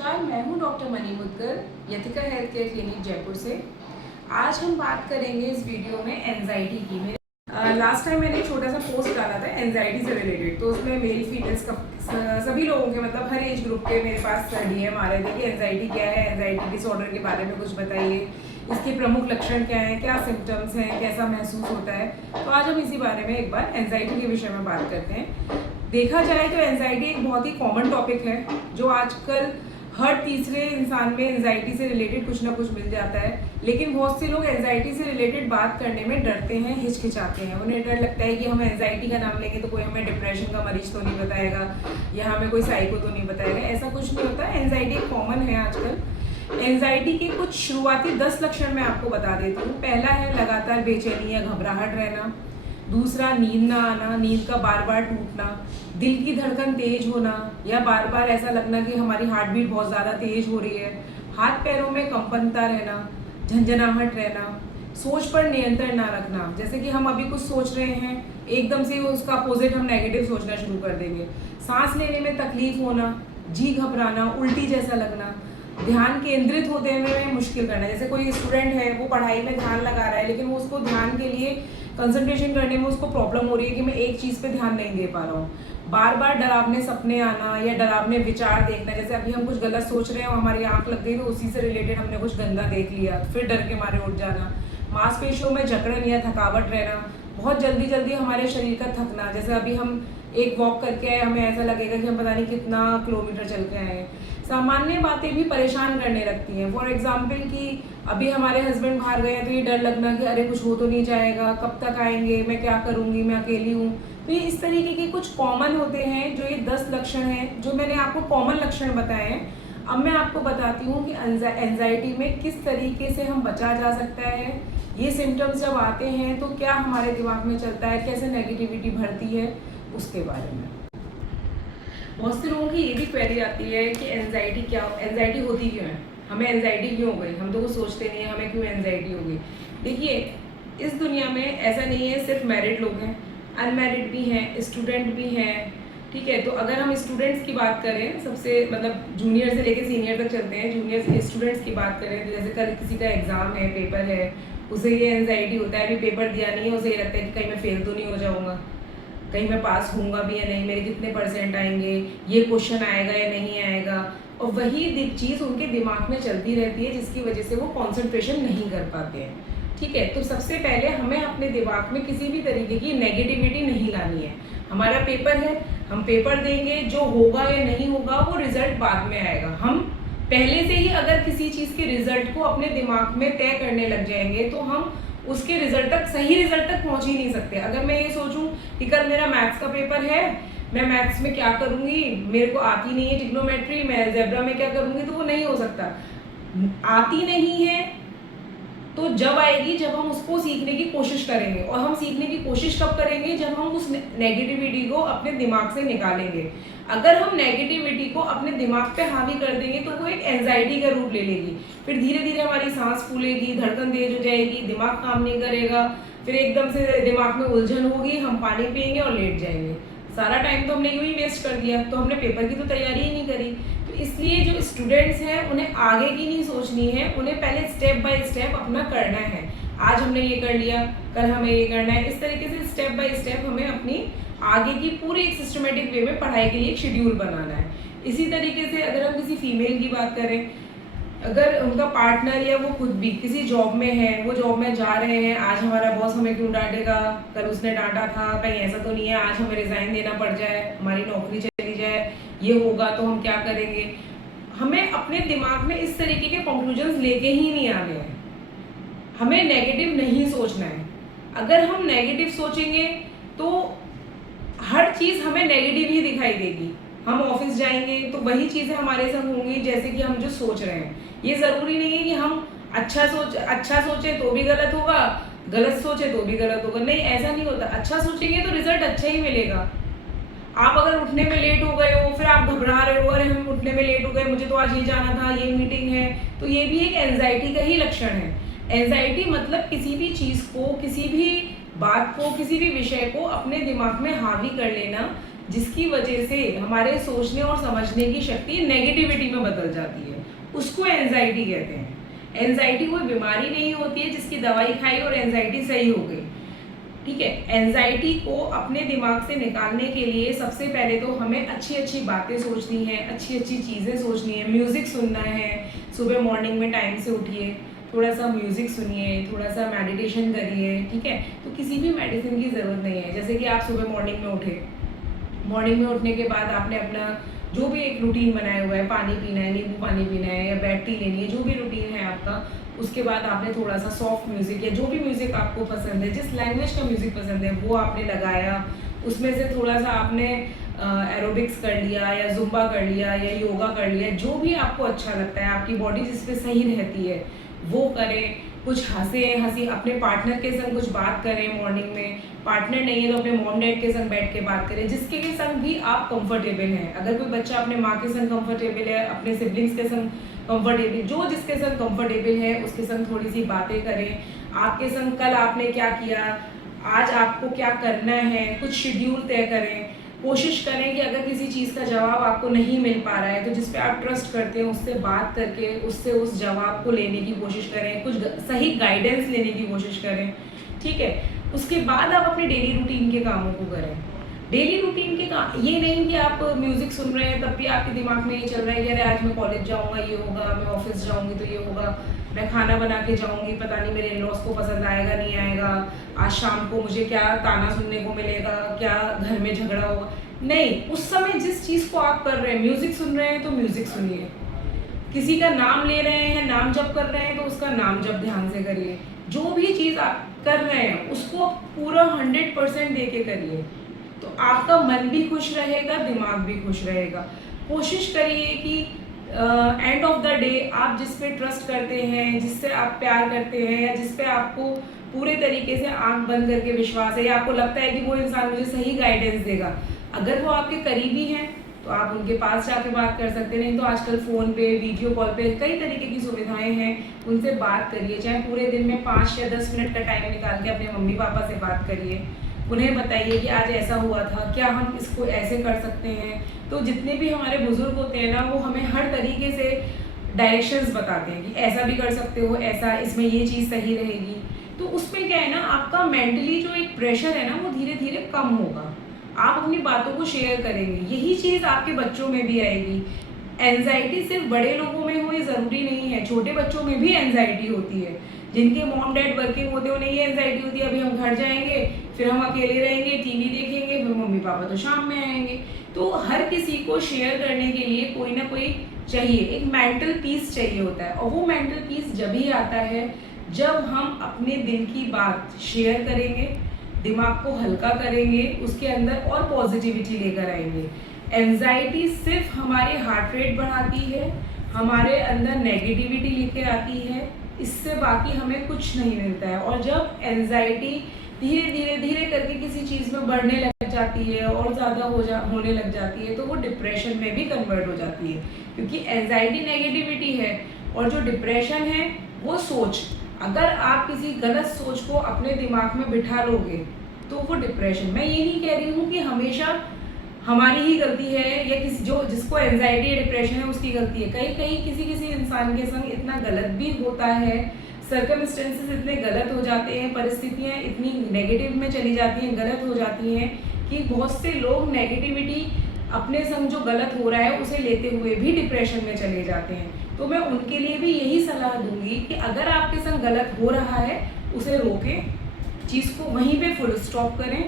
नमस्कार, मैं हूं doctor Mani Mudgal, Yathika health care clinic Jaipur से। आज हम बात करेंगे इस वीडियो में एंजाइटी की। मेरे लास्ट टाइम मैंने छोटा सा पोस्ट डाला था एंजाइटी से रिलेटेड, तो उसमें मेल फीमेल्स सभी लोगों के मतलब हर एज ग्रुप के मेरे पास डीएम आ रहे थे कि एंजाइटी क्या है, एंजाइटी डिसऑर्डर के बारे में कुछ बताइए, इसके प्रमुख लक्षण क्या हैं, क्या सिम्टम्स हैं, कैसा महसूस होता है। तो आज हम इसी बारे में एक बार एंजाइटी के विषय में बात करते हैं। देखा जाए तो एंजाइटी एक बहुत ही कॉमन टॉपिक है जो आजकल हर तीसरे इंसान में एंजाइटी से रिलेटेड कुछ ना कुछ मिल जाता है। लेकिन बहुत से लोग एंजाइटी से रिलेटेड बात करने में डरते हैं, हिचकिचाते हैं। उन्हें डर लगता है कि हम एंजाइटी का नाम लेंगे तो कोई हमें डिप्रेशन का मरीज तो नहीं बताएगा या हमें कोई साइको तो नहीं बताएगा। ऐसा कुछ नहीं होता। एंजाइटी कॉमन है आजकल। एंजाइटी के कुछ शुरुआती 10 लक्षण मैं आपको बता देती हूँ। पहला है लगातार बेचैनी या घबराहट रहना। दूसरा, नींद ना आना, नींद का बार बार टूटना, दिल की धड़कन तेज होना या बार बार ऐसा लगना कि हमारी हार्ट बीट बहुत ज़्यादा तेज हो रही है। हाथ पैरों में कंपनता रहना, झंझनाहट रहना, सोच पर नियंत्रण ना रखना। जैसे कि हम अभी कुछ सोच रहे हैं, एकदम से उसका अपोजिट हम नेगेटिव सोचना शुरू कर देंगे। सांस लेने में तकलीफ होना, जी घबराना, उल्टी जैसा लगना, ध्यान केंद्रित होते हुए मुश्किल करना। जैसे कोई स्टूडेंट है, वो पढ़ाई में ध्यान लगा रहा है, लेकिन वो उसको ध्यान के लिए कंसंट्रेशन करने में उसको प्रॉब्लम हो रही है कि मैं एक चीज़ पे ध्यान नहीं दे पा रहा हूँ। बार बार डरावने सपने आना या डरावने विचार देखना। जैसे अभी हम कुछ गलत सोच रहे हैं, हमारी आंख लग गई तो उसी से रिलेटेड हमने कुछ गंदा देख लिया, फिर डर के मारे उठ जाना। मांसपेशियों में जकड़न या थकावट रहना, बहुत जल्दी जल्दी हमारे शरीर का थकना। जैसे अभी हम एक वॉक करके आए, हमें ऐसा लगेगा कि हम पता नहीं कितना किलोमीटर चल के आए हैं। सामान्य बातें भी परेशान करने लगती हैं। फॉर एग्जाम्पल कि अभी हमारे हस्बैंड बाहर गए हैं तो ये डर लगना कि अरे कुछ हो तो नहीं जाएगा, कब तक आएंगे, मैं क्या करूँगी, मैं अकेली हूँ। तो ये इस तरीके के कुछ कॉमन होते हैं जो ये 10 लक्षण हैं जो मैंने आपको कॉमन लक्षण बताए हैं। अब मैं आपको बताती हूँ कि एंजाइटी में किस तरीके से हम बचा जा सकता है। ये सिम्टम्स जब आते हैं तो क्या हमारे दिमाग में चलता है, कैसे नेगेटिविटी भरती है, उसके बारे में। बहुत से लोगों की ये भी क्वेरी आती है कि एंजाइटी होती क्यों है, हमें एंजाइटी क्यों हो गई, हम तो कुछ सोचते नहीं है, हमें क्यों एंजाइटी हो गई। देखिए, इस दुनिया में ऐसा नहीं है सिर्फ मैरिड लोग हैं, अनमैरिड भी हैं, स्टूडेंट भी हैं। ठीक है, तो अगर हम स्टूडेंट्स की बात करें, सबसे मतलब जूनियर से लेकर सीनियर तक चलते हैं। जूनियर स्टूडेंट्स की बात करें तो जैसे कल किसी का एग्जाम है, पेपर है, उसे ये एंजाइटी होता है, अभी पेपर दिया नहीं है, उसे ये लगता है कि कहीं मैं फेल तो नहीं हो जाऊँगा, कहीं मैं पास होऊंगा भी या नहीं, मेरे कितने परसेंट आएंगे, ये क्वेश्चन आएगा या नहीं आएगा। और वही चीज़ उनके दिमाग में चलती रहती है जिसकी वजह से वो कंसंट्रेशन नहीं कर पाते हैं। ठीक है, तो सबसे पहले हमें अपने दिमाग में किसी भी तरीके की नेगेटिविटी नहीं लानी है। हमारा पेपर है, हम पेपर देंगे, जो होगा या नहीं होगा वो रिजल्ट बाद में आएगा। हम पहले से ही अगर किसी चीज़ के रिजल्ट को अपने दिमाग में तय करने लग जाएंगे तो हम उसके रिजल्ट तक, सही रिजल्ट तक पहुंच ही नहीं सकते। अगर मैं ये सोचूं कि कल मेरा मैथ्स का पेपर है, मैं मैथ्स में क्या करूंगी, मेरे को आती नहीं है ट्रिग्नोमेट्री, मैं अलजेब्रा में क्या करूंगी, तो वो नहीं हो सकता। आती नहीं है तो जब आएगी जब हम उसको सीखने की कोशिश करेंगे। और हम सीखने की कोशिश कब करेंगे, जब हम उस नेगेटिविटी को अपने दिमाग से निकालेंगे। अगर हम नेगेटिविटी को अपने दिमाग पे हावी कर देंगे तो वो एक एंजाइटी का रूप ले लेगी। फिर धीरे धीरे हमारी सांस फूलेगी, धड़कन तेज हो जाएगी, दिमाग काम नहीं करेगा, फिर एकदम से दिमाग में उलझन होगी, हम पानी पियेंगे और लेट जाएंगे। सारा टाइम तो हमने यूं ही वेस्ट कर दिया, तो हमने पेपर की तो तैयारी ही नहीं करी। तो इसलिए जो स्टूडेंट्स हैं उन्हें आगे की नहीं सोचनी है, उन्हें पहले स्टेप बाय स्टेप अपना करना है। आज हमने ये कर लिया, कल हमें ये करना है। इस तरीके से स्टेप बाय स्टेप हमें अपनी आगे की पूरी एक सिस्टमेटिक वे में पढ़ाई के लिए एक शेड्यूल बनाना है। इसी तरीके से अगर हम किसी फीमेल की बात करें, अगर उनका पार्टनर या वो खुद भी किसी जॉब में है, वो जॉब में जा रहे हैं, आज हमारा बॉस हमें क्यों डांटेगा, कल उसने डांटा था, कहीं ऐसा तो नहीं है आज हमें रिजाइन देना पड़ जाए, हमारी नौकरी चली जाए, ये होगा तो हम क्या करेंगे। हमें अपने दिमाग में इस तरीके के कंक्लूजन्स लेके ही नहीं आने हैं। हमें नेगेटिव नहीं सोचना है। अगर हम नेगेटिव सोचेंगे तो हर चीज़ हमें नेगेटिव ही दिखाई देगी। हम ऑफिस जाएंगे तो वही चीज़ें हमारे संग होंगी जैसे कि हम जो सोच रहे हैं। ये ज़रूरी नहीं है कि हम अच्छा सोचें तो भी गलत होगा, गलत सोचें तो भी गलत होगा। नहीं, ऐसा नहीं होता। अच्छा सोचेंगे तो रिजल्ट अच्छा ही मिलेगा। आप अगर उठने में लेट हो गए हो, फिर आप घबरा रहे हो, अरे हम उठने में लेट हो गए, मुझे तो आज ये जाना था, ये मीटिंग है, तो ये भी एक एंजाइटी का ही लक्षण है। एंजाइटी मतलब किसी भी चीज़ को, किसी भी बात को, किसी भी विषय को अपने दिमाग में हावी कर लेना, जिसकी वजह से हमारे सोचने और समझने की शक्ति नेगेटिविटी में बदल जाती है, उसको एंजाइटी कहते हैं। एंजाइटी कोई बीमारी नहीं होती है जिसकी दवाई खाई और एंजाइटी सही हो गई, ठीक है। एंजाइटी को अपने दिमाग से निकालने के लिए सबसे पहले तो हमें अच्छी अच्छी बातें सोचनी है, अच्छी अच्छी चीज़ें सोचनी है, म्यूज़िक सुनना है। सुबह मॉर्निंग में टाइम से उठिए, थोड़ा सा म्यूज़िक सुनिए, थोड़ा सा मेडिटेशन करिए, ठीक है। तो किसी भी मेडिसिन की ज़रूरत नहीं है। जैसे कि आप सुबह मॉर्निंग में उठे, मॉर्निंग में उठने के बाद आपने अपना जो भी एक रूटीन बनाया हुआ है, पानी पीना है, नींबू पानी पीना है या बेड टी लेनी है, जो भी रूटीन है आपका, उसके बाद आपने थोड़ा सा सॉफ्ट म्यूज़िक या जो भी म्यूज़िक आपको पसंद है, जिस लैंग्वेज का म्यूज़िक पसंद है वो आपने लगाया। उसमें से थोड़ा सा आपने एरोबिक्स कर लिया या जुम्बा कर लिया या योगा कर लिया, जो भी आपको अच्छा लगता है, आपकी बॉडी जिस पे सही रहती है वो करें। कुछ हंसी अपने पार्टनर के संग कुछ बात करें मॉर्निंग में। पार्टनर नहीं है तो अपने मॉम डैड के संग बैठ के बात करें, जिसके के संग भी आप कंफर्टेबल हैं। अगर कोई बच्चा अपने माँ के संग कंफर्टेबल है, अपने सिबलिंग्स के संग कंफर्टेबल, जो जिसके संग कंफर्टेबल है उसके संग थोड़ी सी बातें करें। आपके संग कल आपने क्या किया, आज आपको क्या करना है, कुछ शेड्यूल तय करें। कोशिश करें कि अगर किसी चीज़ का जवाब आपको नहीं मिल पा रहा है तो जिस पे आप ट्रस्ट करते हैं उससे बात करके उससे उस जवाब को लेने की कोशिश करें, कुछ सही गाइडेंस लेने की कोशिश करें, ठीक है। उसके बाद आप अपने डेली रूटीन के कामों को करें। डेली रूटीन के काम ये नहीं कि आप म्यूज़िक सुन रहे हैं तब भी आपके दिमाग में ये चल रहा है कि अरे आज मैं कॉलेज जाऊँगा, ये होगा, मैं ऑफिस जाऊँगी तो ये होगा, मैं खाना बना के जाऊँगी, पता नहीं मेरे इन-लॉज़ को पसंद आएगा नहीं आएगा, आज शाम को मुझे क्या ताना सुनने को मिलेगा, क्या घर में झगड़ा होगा। नहीं, उस समय जिस चीज़ को आप कर रहे हैं, म्यूज़िक सुन रहे हैं तो म्यूज़िक सुनिए, किसी का नाम ले रहे हैं, नाम जप कर रहे हैं तो उसका नाम जप ध्यान से करिए। जो भी चीज़ आप कर रहे हैं उसको पूरा 100% दे के करिए, तो आपका मन भी खुश रहेगा, दिमाग भी खुश रहेगा। कोशिश करिए कि एंड ऑफ द डे आप जिस पे ट्रस्ट करते हैं, जिससे आप प्यार करते हैं या जिस पे आपको पूरे तरीके से आंख बंद करके विश्वास है या आपको लगता है कि वो इंसान मुझे सही गाइडेंस देगा, अगर वो आपके करीबी हैं तो आप उनके पास जाके बात कर सकते हैं। नहीं तो आजकल फ़ोन पे, वीडियो कॉल पे कई तरीके की सुविधाएं हैं, उनसे बात करिए। चाहे पूरे दिन में 5 या 10 मिनट का टाइम निकाल के अपने मम्मी पापा से बात करिए, उन्हें बताइए कि आज ऐसा हुआ था, क्या हम इसको ऐसे कर सकते हैं। तो जितने भी हमारे बुजुर्ग होते हैं ना, वो हमें हर तरीके से डायरेक्शंस बताते हैं कि ऐसा भी कर सकते हो, ऐसा इसमें ये चीज़ सही रहेगी। तो उसमें क्या है ना, आपका मेंटली जो एक प्रेशर है ना वो धीरे धीरे कम होगा, आप अपनी बातों को शेयर करेंगे। यही चीज़ आपके बच्चों में भी आएगी। एंजाइटी सिर्फ बड़े लोगों में हो ये ज़रूरी नहीं है, छोटे बच्चों में भी एंजाइटी होती है। जिनके मॉम डैड वर्किंग होते हैं उन्हें ये एंजाइटी होती है, अभी हम घर जाएंगे, फिर हम अकेले रहेंगे, टीवी देखेंगे, फिर मम्मी पापा तो शाम में आएंगे। तो हर किसी को शेयर करने के लिए कोई ना कोई चाहिए, एक मेंटल पीस चाहिए होता है। और वो मेंटल पीस जब ही आता है जब हम अपने दिल की बात शेयर करेंगे, दिमाग को हल्का करेंगे, उसके अंदर और पॉजिटिविटी लेकर आएंगे। एंजाइटी सिर्फ हमारे हार्ट रेट बढ़ाती है, हमारे अंदर नेगेटिविटी लेकर आती है, इससे बाकी हमें कुछ नहीं मिलता है। और जब एंजाइटी धीरे धीरे धीरे करके किसी चीज़ में बढ़ने लग जाती है और ज़्यादा होने लग जाती है तो वो डिप्रेशन में भी कन्वर्ट हो जाती है, क्योंकि एंजाइटी नेगेटिविटी है और जो डिप्रेशन है वो सोच। अगर आप किसी गलत सोच को अपने दिमाग में बिठा लोगे तो वो डिप्रेशन। मैं ये नहीं कह रही हूँ कि हमेशा हमारी ही गलती है या किसी जिसको एंजाइटी या डिप्रेशन है उसकी गलती है। कहीं किसी इंसान के संग इतना गलत भी होता है, सर्कमस्टेंसेस इतने गलत हो जाते हैं, परिस्थितियाँ इतनी नेगेटिव में चली जाती हैं, गलत हो जाती हैं कि बहुत से लोग नेगेटिविटी अपने संग जो गलत हो रहा है उसे लेते हुए भी डिप्रेशन में चले जाते हैं। तो मैं उनके लिए भी यही सलाह दूंगी कि अगर आपके संग गलत हो रहा है उसे रोकें, चीज़ को वहीं पे फुल स्टॉप करें,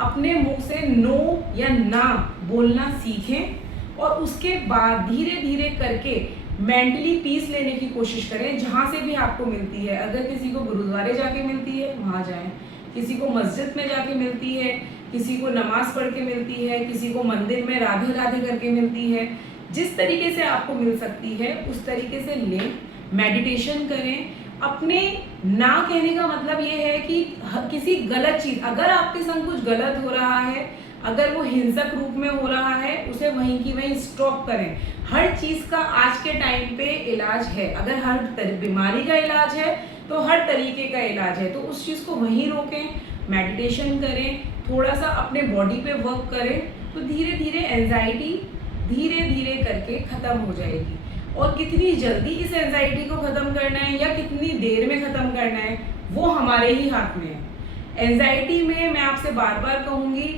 अपने मुंह से नो या ना बोलना सीखें और उसके बाद धीरे धीरे करके मेंटली पीस लेने की कोशिश करें जहाँ से भी आपको मिलती है। अगर किसी को गुरुद्वारे जाके मिलती है वहाँ जाएं, किसी को मस्जिद में जाके मिलती है, किसी को नमाज पढ़ के मिलती है, किसी को मंदिर में राधे राधे करके मिलती है। जिस तरीके से आपको मिल सकती है उस तरीके से लें, मेडिटेशन करें। अपने ना कहने का मतलब ये है कि किसी गलत चीज़, अगर आपके संग कुछ गलत हो रहा है, अगर वो हिंसक रूप में हो रहा है, उसे वहीं की वहीं स्टॉप करें। हर चीज़ का आज के टाइम पे इलाज है। अगर हर बीमारी का इलाज है तो हर तरीके का इलाज है, तो उस चीज़ को वहीं रोकें, मेडिटेशन करें, थोड़ा सा अपने बॉडी पे वर्क करें तो धीरे धीरे एंजाइटी धीरे धीरे करके ख़त्म हो जाएगी। और कितनी जल्दी इस एंजाइटी को ख़त्म करना है या कितनी देर में ख़त्म करना है वो हमारे ही हाथ में है। एंजाइटी में मैं आपसे बार बार कहूँगी,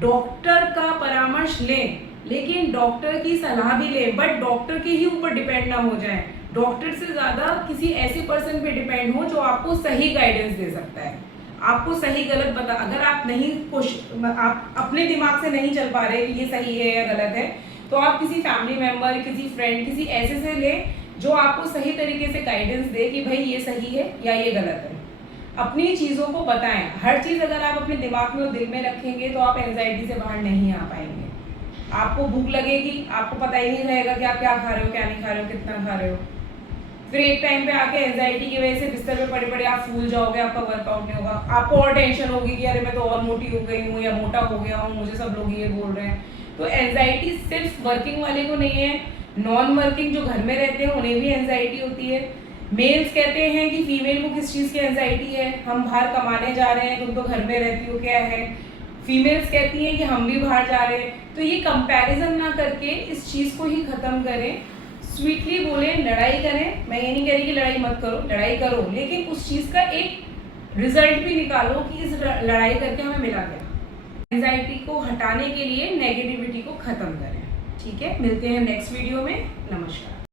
डॉक्टर का परामर्श लें, लेकिन डॉक्टर की सलाह भी लें, बट डॉक्टर के ही ऊपर डिपेंड ना हो जाए। डॉक्टर से ज़्यादा किसी ऐसे पर्सन पे डिपेंड हो जो आपको सही गाइडेंस दे सकता है, आपको सही गलत बता। अगर आप आप अपने दिमाग से नहीं चल पा रहे कि ये सही है या गलत है, तो आप किसी फैमिली मेम्बर, किसी फ्रेंड, किसी ऐसे से लें जो आपको सही तरीके से गाइडेंस दे कि भाई ये सही है या ये गलत है। अपनी चीज़ों को बताएं। हर चीज़ अगर आप अपने दिमाग में और दिल में रखेंगे तो आप एंजाइटी से बाहर नहीं आ पाएंगे। आपको भूख लगेगी, आपको पता ही नहीं रहेगा कि आप क्या खा रहे हो, क्या नहीं खा रहे हो, कितना खा रहे हो। फिर एक टाइम पे आके एंजाइटी की वजह से बिस्तर पे पड़े पड़े आप फूल जाओगे, आपका वर्कआउट नहीं होगा, आपको और टेंशन होगी कि अरे मैं तो और मोटी हो गई हूँ या मोटा हो गया हूँ, मुझे सब लोग ये बोल रहे हैं। तो एंजाइटी सिर्फ वर्किंग वाले को नहीं है, नॉन वर्किंग जो घर में रहते हैं उन्हें भी एंजाइटी होती है। मेल्स कहते हैं कि फीमेल को किस चीज़ की एंजाइटी है, हम बाहर कमाने जा रहे हैं, तुम तो घर में रहती हो, क्या है। फीमेल्स कहती हैं कि हम भी बाहर जा रहे हैं। तो ये कंपैरिजन ना करके इस चीज़ को ही ख़त्म करें। स्वीटली बोले, लड़ाई करें। मैं ये नहीं कह रही कि लड़ाई मत करो, लड़ाई करो, लेकिन उस चीज़ का एक रिजल्ट भी निकालो कि इस लड़ाई करके हमें मिला क्या। एंजाइटी को हटाने के लिए नेगेटिविटी को ख़त्म करें। ठीक है, मिलते हैं नेक्स्ट वीडियो में। नमस्कार।